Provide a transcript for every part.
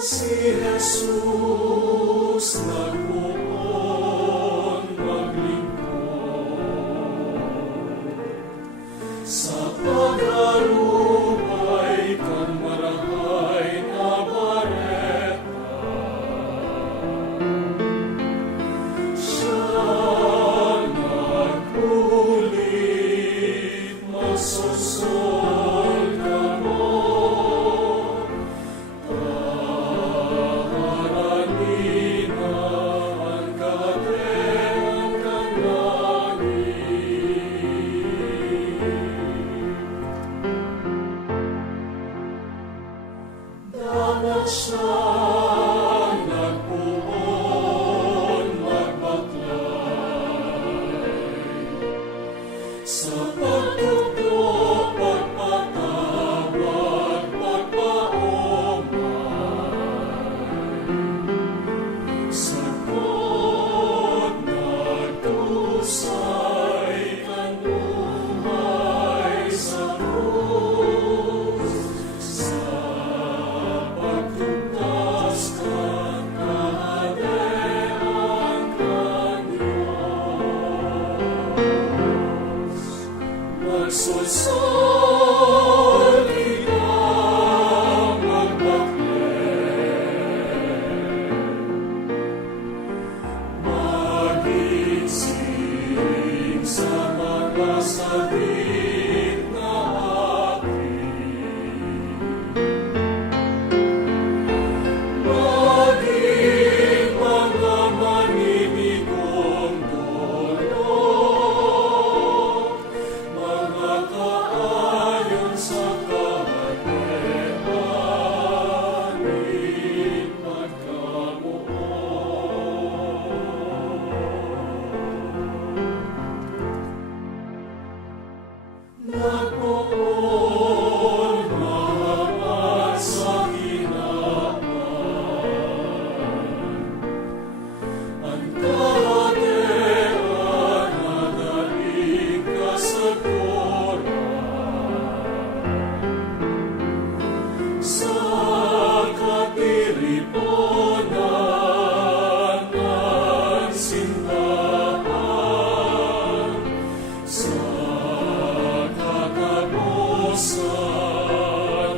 Si Jesus nagbuon maglingkod sa pag-arubay kan marahay na bareta. Siya nagpulit magsusol kamo. Dapat siya nagpuon magbaklay sa pagtugtog, pagpatawad, pagpaumay. Sagpon nagtusay kan umay sa krus. Magsusol kita magbaklen, mag-isiling sa mga sakit na atin, maging mga maninigong dulot, mga kaayon sa kahatianin magkamuon. Nagpoon mahal sa hinapan, ang kahatian nadaling kasagpuran. Sa katiriponan ng simbahan, sa katapusan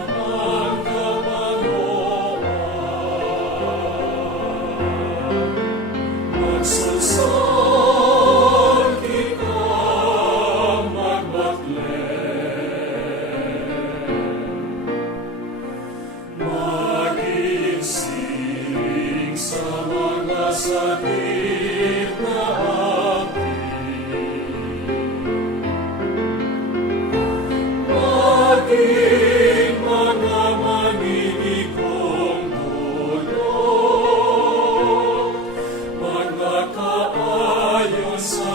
ang kabanoan. Magsusol kita magbaklen, mag-isiling sa mga sakit na atin, maging mga maninigong dulot, mga kaayon sa